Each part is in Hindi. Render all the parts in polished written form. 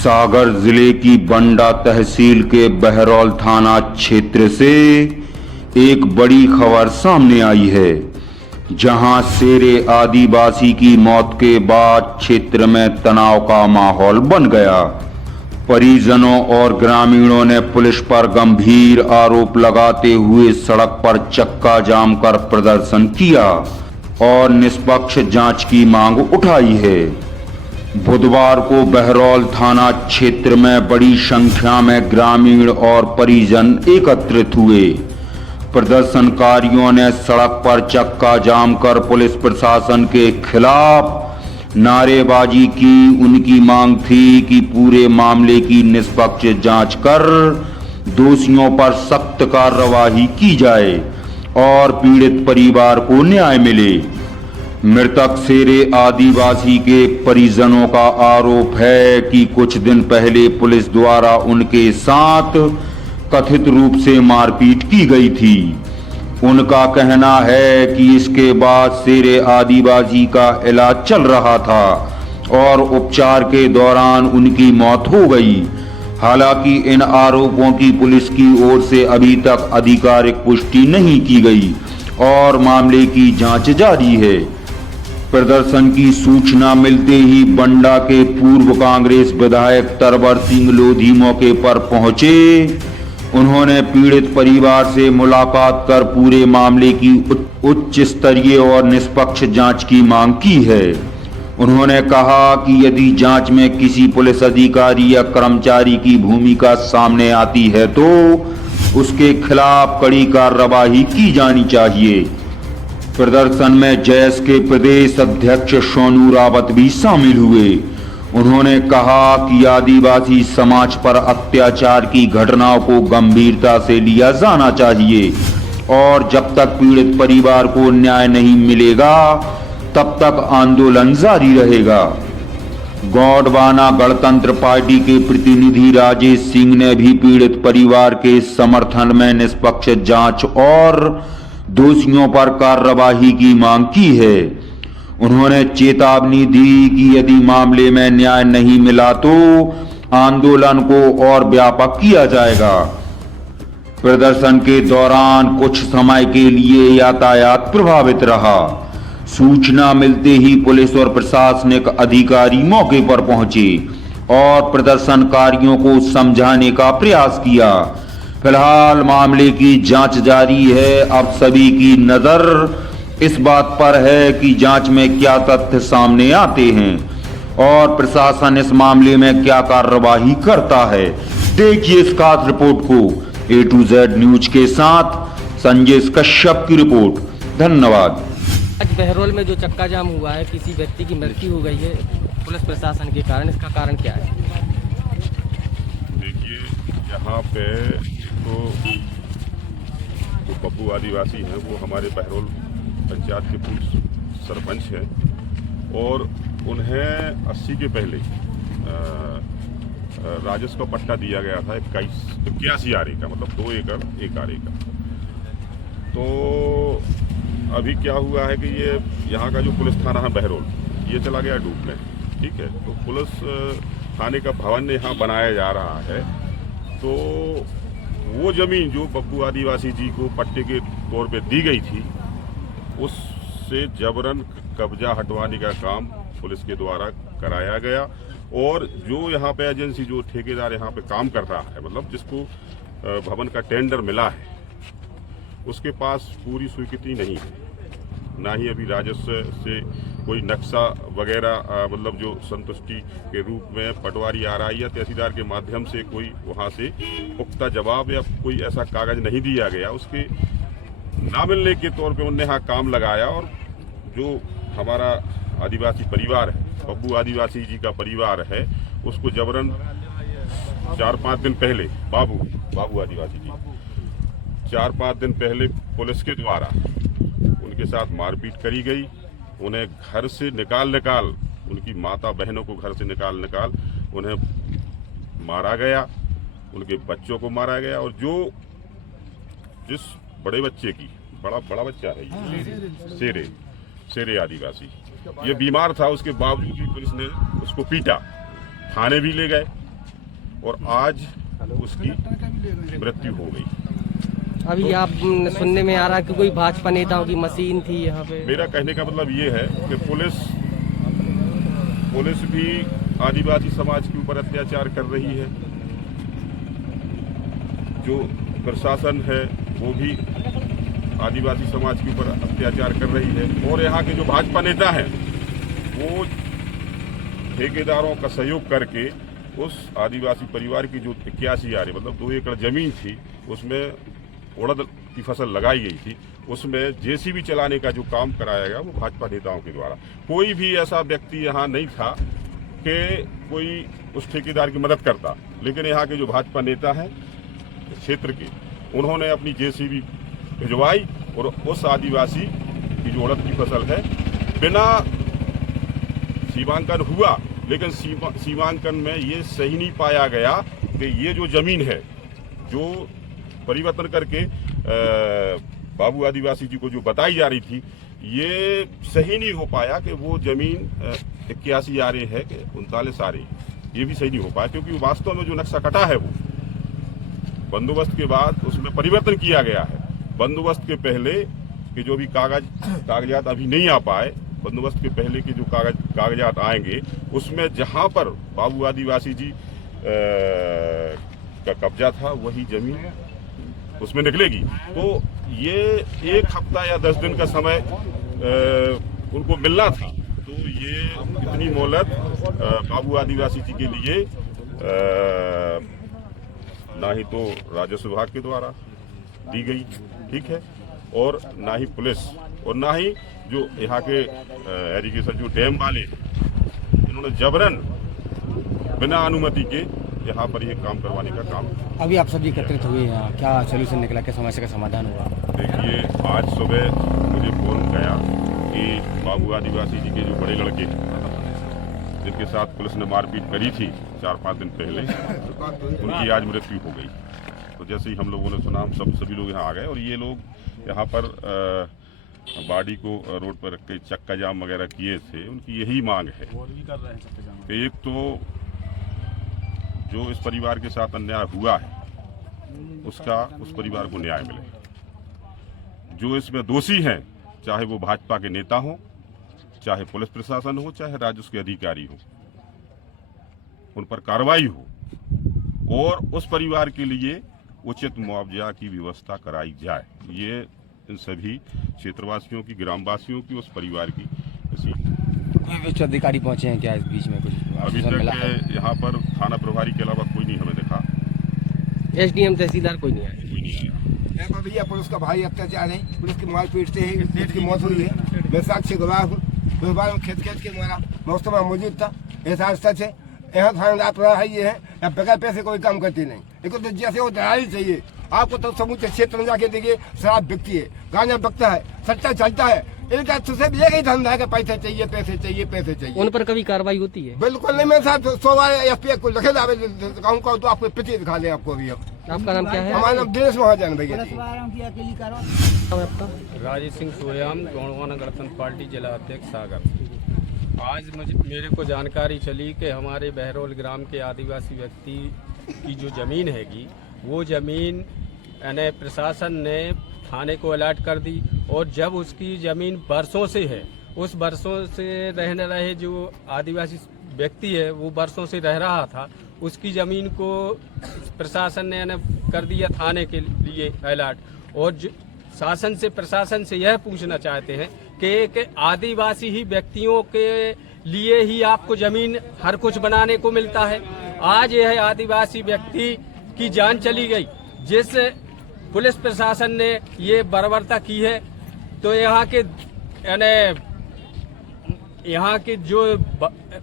सागर जिले की बंडा तहसील के बहरौल थाना क्षेत्र से एक बड़ी खबर सामने आई है, जहां शेरे आदिवासी की मौत के बाद क्षेत्र में तनाव का माहौल बन गया। परिजनों और ग्रामीणों ने पुलिस पर गंभीर आरोप लगाते हुए सड़क पर चक्का जाम कर प्रदर्शन किया और निष्पक्ष जांच की मांग उठाई है। बुधवार को बहरौल थाना क्षेत्र में बड़ी संख्या में ग्रामीण और परिजन एकत्रित हुए। प्रदर्शनकारियों ने सड़क पर चक्का जाम कर पुलिस प्रशासन के खिलाफ नारेबाजी की। उनकी मांग थी कि पूरे मामले की निष्पक्ष जांच कर दोषियों पर सख्त कार्रवाई की जाए और पीड़ित परिवार को न्याय मिले। मृतक शेरे आदिवासी के परिजनों का आरोप है कि कुछ दिन पहले पुलिस द्वारा उनके साथ कथित रूप से मारपीट की गई थी। उनका कहना है कि इसके बाद शेरे आदिवासी का इलाज चल रहा था और उपचार के दौरान उनकी मौत हो गई। हालांकि इन आरोपों की पुलिस की ओर से अभी तक आधिकारिक पुष्टि नहीं की गई और मामले की जांच जारी है। प्रदर्शन की सूचना मिलते ही बंडा के पूर्व कांग्रेस विधायक तरवर सिंह लोधी मौके पर पहुंचे। उन्होंने पीड़ित परिवार से मुलाकात कर पूरे मामले की उच्च स्तरीय और निष्पक्ष जांच की मांग की है। उन्होंने कहा कि यदि जांच में किसी पुलिस अधिकारी या कर्मचारी की भूमिका सामने आती है तो उसके खिलाफ कड़ी कार्रवाई की जानी चाहिए। प्रदर्शन में जैस के प्रदेश अध्यक्ष सोनू रावत भी शामिल हुए। उन्होंने कहा कि आदिवासी समाज पर अत्याचार की घटनाओं को गंभीरता से लिया जाना चाहिए और जब तक पीड़ित परिवार को न्याय नहीं मिलेगा तब तक आंदोलन जारी रहेगा। गोंडवाना गणतंत्र पार्टी के प्रतिनिधि राजेश सिंह ने भी पीड़ित परिवार के समर्थन में निष्पक्ष जांच और दोषियों पर कार्रवाई की मांग की है। उन्होंने चेतावनी दी कि यदि मामले में न्याय नहीं मिला तो आंदोलन को और व्यापक किया जाएगा। प्रदर्शन के दौरान कुछ समय के लिए यातायात प्रभावित रहा। सूचना मिलते ही पुलिस और प्रशासनिक अधिकारी मौके पर पहुंचे और प्रदर्शनकारियों को समझाने का प्रयास किया। फिलहाल मामले की जांच जारी है। अब सभी की नजर इस बात पर है कि जांच में क्या तथ्य सामने आते हैं और प्रशासन इस मामले में क्या कार्रवाई करता है। देखिए इस खास रिपोर्ट को। A to Z न्यूज के साथ संजय कश्यप की रिपोर्ट। धन्यवाद। आज बहरौल में जो चक्का जाम हुआ है, किसी व्यक्ति की मृत्यु हो गई है पुलिस प्रशासन के कारण, इसका कारण क्या है? देखिए यहाँ पे तो जो बब्बू आदिवासी हैं वो हमारे बहरौल पंचायत के पूर्व सरपंच हैं और उन्हें 80 के पहले राजस्व का पट्टा दिया गया था 81 आरे का, मतलब 2 एकड़ 1 आरे का। तो अभी क्या हुआ है कि ये यहाँ का जो पुलिस थाना है बहरौल, ये चला गया डूबने। ठीक है, तो पुलिस थाने का भवन यहाँ बनाया जा रहा है। तो वो जमीन जो बब्बू आदिवासी जी को पट्टे के तौर पे दी गई थी, उससे जबरन कब्जा हटवाने का काम पुलिस के द्वारा कराया गया और जो यहाँ पे एजेंसी, जो ठेकेदार यहाँ पे काम कर रहा है, मतलब जिसको भवन का टेंडर मिला है, उसके पास पूरी स्वीकृति नहीं है, ना ही अभी राजस्व से कोई नक्शा वगैरह, मतलब जो संतुष्टि के रूप में पटवारी आ रहा है या तहसीलदार के माध्यम से कोई वहाँ से पुख्ता जवाब या कोई ऐसा कागज नहीं दिया गया। उसके ना मिलने के तौर पे उन्होंने यहाँ काम लगाया और जो हमारा आदिवासी परिवार है, बब्बू आदिवासी जी का परिवार है, उसको जबरन 4-5 दिन पहले बाबू आदिवासी जी 4-5 दिन पहले पुलिस के द्वारा उनके साथ मारपीट करी गई। उन्हें घर से निकाल उनकी माता बहनों को घर से निकाल उन्हें मारा गया, उनके बच्चों को मारा गया। और जो जिस बड़े बच्चे की बड़ा बच्चा है, शेरे आदिवासी, ये बीमार था, उसके बावजूद भी पुलिस ने उसको पीटा, थाने भी ले गए। और आज उसकी मृत्यु हो गई। अभी आप सुनने में आ रहा है कि कोई भाजपा नेताओं की मशीन थी यहाँ पे। मेरा कहने का मतलब ये है कि पुलिस भी आदिवासी समाज के ऊपर अत्याचार कर रही है, जो प्रशासन है वो भी आदिवासी समाज के ऊपर अत्याचार कर रही है, और यहाँ के जो भाजपा नेता हैं वो ठेकेदारों का सहयोग करके उस आदिवासी परिवार की जो 81 आरे मतलब 2 एकड़ जमीन थी उसमें उड़द की फसल लगाई गई थी, उसमें जेसीबी चलाने का जो काम कराया गया वो भाजपा नेताओं के द्वारा। कोई भी ऐसा व्यक्ति यहाँ नहीं था कि कोई उस ठेकेदार की मदद करता, लेकिन यहाँ के जो भाजपा नेता हैं क्षेत्र के, उन्होंने अपनी जेसीबी भिजवाई और उस आदिवासी की जो उड़द की फसल है बिना सीमांकन हुआ, लेकिन सीमांकन में ये सही नहीं पाया गया कि ये जो जमीन है जो परिवर्तन करके बाबू आदिवासी जी को जो बताई जा रही थी, ये सही नहीं हो पाया कि वो जमीन 81 आरे है कि 39 आरे, ये भी सही नहीं हो पाया, क्योंकि वास्तव में जो नक्शा कटा है वो बंदोबस्त के बाद उसमें परिवर्तन किया गया है। बंदोबस्त के पहले के जो भी कागजात अभी नहीं आ पाए, बंदोबस्त के पहले के जो कागजात आएंगे उसमें जहां पर बाबू आदिवासी जी का कब्जा था वही जमीन उसमें निकलेगी। तो ये 1 हफ्ता या 10 दिन का समय उनको मिलना था, तो ये इतनी मोहलत बाबू आदिवासी जी के लिए ना ही तो राजस्व विभाग के द्वारा दी गई, ठीक है, और ना ही पुलिस और ना ही जो यहाँ के एरीगेशन जो डैम वाले, इन्होंने जबरन बिना अनुमति के यहाँ पर ये काम करवाने का काम। अभी आप सभी एकत्रित हुए हैं, क्या सोल्यूशन निकला, क्या समस्या का समाधान हुआ? देखिए, आज सुबह मुझे फोन गया कि बाबू आदिवासी जी के जो बड़े लड़के जिनके साथ पुलिस ने मारपीट करी थी 4-5 दिन पहले, उनकी आज मृत्यु हो गई। तो जैसे ही हम लोगों ने सुना, हम सभी लोग यहाँ आ गए, और ये लोग यहाँ पर बॉडी को रोड पर रख के चक्का जाम वगैरह किए थे। उनकी यही मांग है कि एक तो जो इस परिवार के साथ अन्याय हुआ है उसका उस परिवार को न्याय मिले। जो इसमें दोषी हैं, चाहे वो भाजपा के नेता हो, चाहे पुलिस प्रशासन हो, चाहे राजस्व के अधिकारी हो, उन पर कार्रवाई हो और उस परिवार के लिए उचित मुआवजा की व्यवस्था कराई जाए। ये इन सभी क्षेत्रवासियों की, ग्रामवासियों की, उस परिवार की ऐसी। कोई अधिकारी पहुंचे हैं क्या इस बीच में? कुछ अभी तक यहाँ पर थाना प्रभारी के अलावा कोई नहीं हमें दिखा। SDM तहसीलदार कोई नहीं आया। कोई नहीं आया। भैया पुलिस का भारी अत्याचार है, पुलिस की मारपीट से ही उसकी मौत हुई है। मैं साक्षी गवाह हूँ, दोबारा खेत के मारा, मैं उस समय मौजूद था। ऐसा सच है, यहाँ थानेदार प्रभारी ये है, यहाँ बगैर पैसे कोई काम करती नहीं, लेकिन तो जैसे वो दलाली चाहिए आपको, तो समूचे क्षेत्र में जाके देखिए, शराब बिकती है, गांजा बिकता है, सट्टा चलता है, इनका सिर्फ एक ही धंधा है कि पैसे चाहिए, पैसे चाहिए, पैसे चाहिए। उन पर कभी कार्रवाई होती है? बिल्कुल नहीं। मैं साहब 100 बार SPA को लिखे दावे कहूँगा तो आपको पिछले दिखा दें आपको भी। आपका नाम क्या है? हमारा नाम दिनेश महाजन भैया। आपका? राजेश सिंह सोयाम, गौड़वाना गणतंत्र पार्टी जिला अध्यक्ष सागर। आज मेरे को जानकारी चली कि हमारे बहरोल ग्राम के आदिवासी व्यक्ति की जो ज़मीन हैगी, वो ज़मीन यानी प्रशासन ने थाने को अलर्ट कर दी, और जब उसकी ज़मीन बरसों से है, उस बरसों से रहने रहे जो आदिवासी व्यक्ति है वो बरसों से रह रहा था, उसकी ज़मीन को प्रशासन ने कर दिया थाने के लिए अलर्ट। और शासन से, प्रशासन से यह पूछना चाहते हैं कि एक आदिवासी ही व्यक्तियों के लिए ही आपको ज़मीन हर कुछ बनाने को मिलता है। आज यह आदिवासी व्यक्ति की जान चली गई, जिस पुलिस प्रशासन ने ये बर्बरता की है, तो यहाँ के जो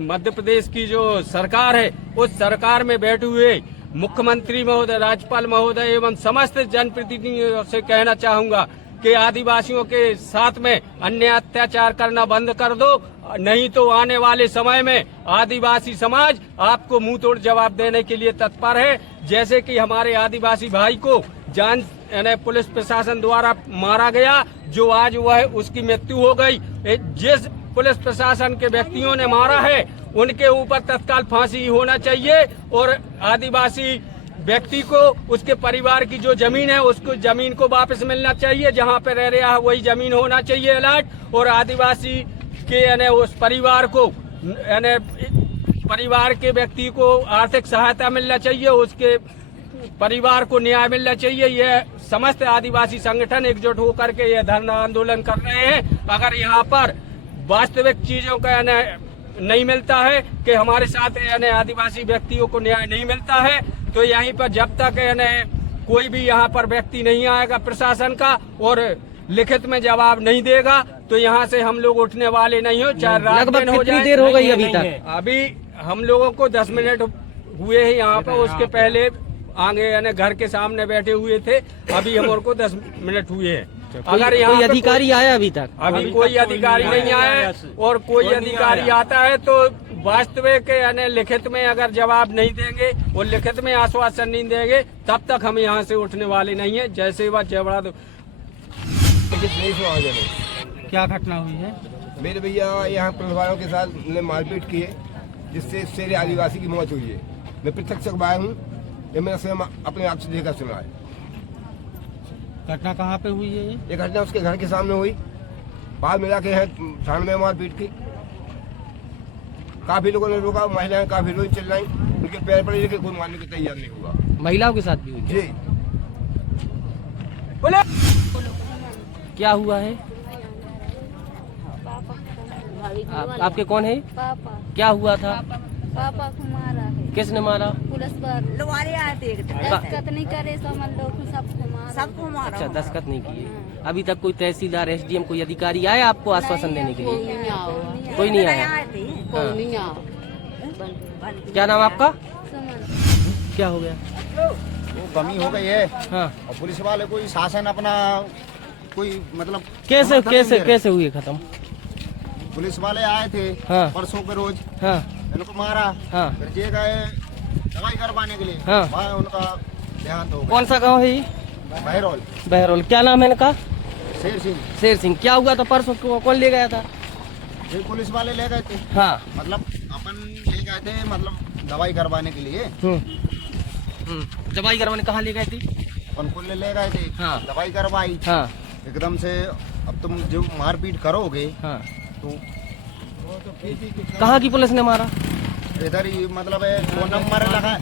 मध्य प्रदेश की जो सरकार है, उस सरकार में बैठे हुए मुख्यमंत्री महोदय, राज्यपाल महोदय एवं समस्त जनप्रतिनिधियों से कहना चाहूंगा कि आदिवासियों के साथ में अन्य अत्याचार करना बंद कर दो, नहीं तो आने वाले समय में आदिवासी समाज आपको मुंह तोड़ जवाब देने के लिए तत्पर है। जैसे कि हमारे आदिवासी भाई को जान पुलिस प्रशासन द्वारा मारा गया, जो आज वह उसकी मृत्यु हो गई। जिस पुलिस प्रशासन के व्यक्तियों ने मारा है, उनके ऊपर तत्काल फांसी होना चाहिए और आदिवासी व्यक्ति को उसके परिवार की जो जमीन है उसको जमीन को वापस मिलना चाहिए, जहाँ पे रह रहा है वही जमीन होना चाहिए अलर्ट। और आदिवासी के यानी उस परिवार को यानी परिवार के व्यक्ति को आर्थिक सहायता मिलना चाहिए, उसके परिवार को न्याय मिलना चाहिए। यह समस्त आदिवासी संगठन एकजुट होकर के यह धरना आंदोलन कर रहे हैं। अगर यहाँ पर वास्तविक चीजों का यानी नहीं मिलता है कि हमारे साथ यानी आदिवासी व्यक्तियों को न्याय नहीं मिलता है, तो यहीं पर जब तक यानी कोई भी यहाँ पर व्यक्ति नहीं आएगा प्रशासन का और लिखित में जवाब नहीं देगा, तो यहाँ से हम लोग उठने वाले नहीं हो, चाहे रात दिन हो जाए। कितनी देर हो गई अभी तक? अभी हम लोगों को 10 मिनट हुए हैं यहाँ पर, उसके पहले आगे यानी घर के सामने बैठे हुए थे, अभी हमारे को 10 मिनट हुए हैं। अगर यहाँ कोई अधिकारी आया अभी तक? अभी कोई अधिकारी नहीं आया, और कोई अधिकारी आता है तो वास्तविक यानी लिखित में अगर जवाब नहीं देंगे और लिखित में आश्वासन नहीं देंगे तब तक हम यहाँ से उठने वाले नहीं है। जैसे वह जबड़ा दो। क्या घटना हुई है? मेरे भैया यहाँ पुलिस वालों के साथ उन्होंने मारपीट की है, जिससे शेर आदिवासी की मौत हुई है। मैं प्रत्यक्ष गवाह हूँ, ये मैंने स्वयं अपने आप से देखा सुना है। घटना कहाँ पे हुई है ये घटना उसके घर के सामने हुई, बाद में जाके थाने में मारपीट की। काफी लोगों ने रोका, महिलाएं काफी रोई चिल्लाई, उनके पैर पड़े, लेकिन कोई मारने को तैयार नहीं हुआ। महिलाओं के साथ भी हुई? जी। क्या हुआ है? आपके कौन है? पापा। क्या हुआ था? पापा को मारा है। किसने मारा? पुलिस वाले लोग आए थे, दस्तखत नहीं करे, समझ लो सबको मारा। अच्छा, दस्तखत नहीं किए। अभी तक कोई तहसीलदार, एसडीएम, कोई अधिकारी आया आपको आश्वासन देने के लिए? कोई नहीं आया। हाँ। क्या नाम आपका? क्या हो गया? वो कमी हो गई है। हाँ। और पुलिस वाले कोई शासन अपना कोई मतलब कैसे हुई खत्म? पुलिस वाले आए थे हाँ। परसों के रोज, हाँ। इनको मारा, हाँ। फिर जे गए दवाई करवाने के लिए, हाँ। वहाँ उनका देहांत हो गया। कौन सा गांव है ये? बहरौल। बहरौल। क्या नाम है इनका? शेर सिंह। शेर सिंह। क्या हुआ था परसों? कौन ले गया था? ये पुलिस वाले ले गए थे। हाँ। मतलब अपन ले गए थे, मतलब दवाई करवाने के लिए। दवाई करवाने कहाँ ले गए थे? अपन को ले गए थे। हाँ। दवाई करवाई। हाँ। एकदम से अब तुम जो मारपीट करोगे हाँ। तो कहाँ की पुलिस ने मारा? इधर ही मतलब 2 नंबर लगा,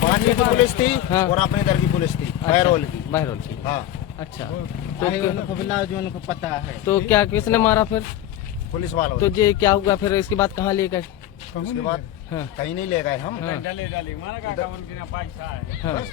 पानी की पुलिस थी। हाँ। और अपने इधर की पुलिस थी, बहरौल की। बहरौल की। हाँ। अच्छा, जो उनको पता है। तो क्या किसने मारा फिर? पुलिस वालों तो ये क्या हुआ फिर? इसके बाद कहाँ ले गए? उसके बाद हाँ। कहीं नहीं ले गए हम। हाँ। डाले मारा का उनके ना पैसा है। हाँ। बस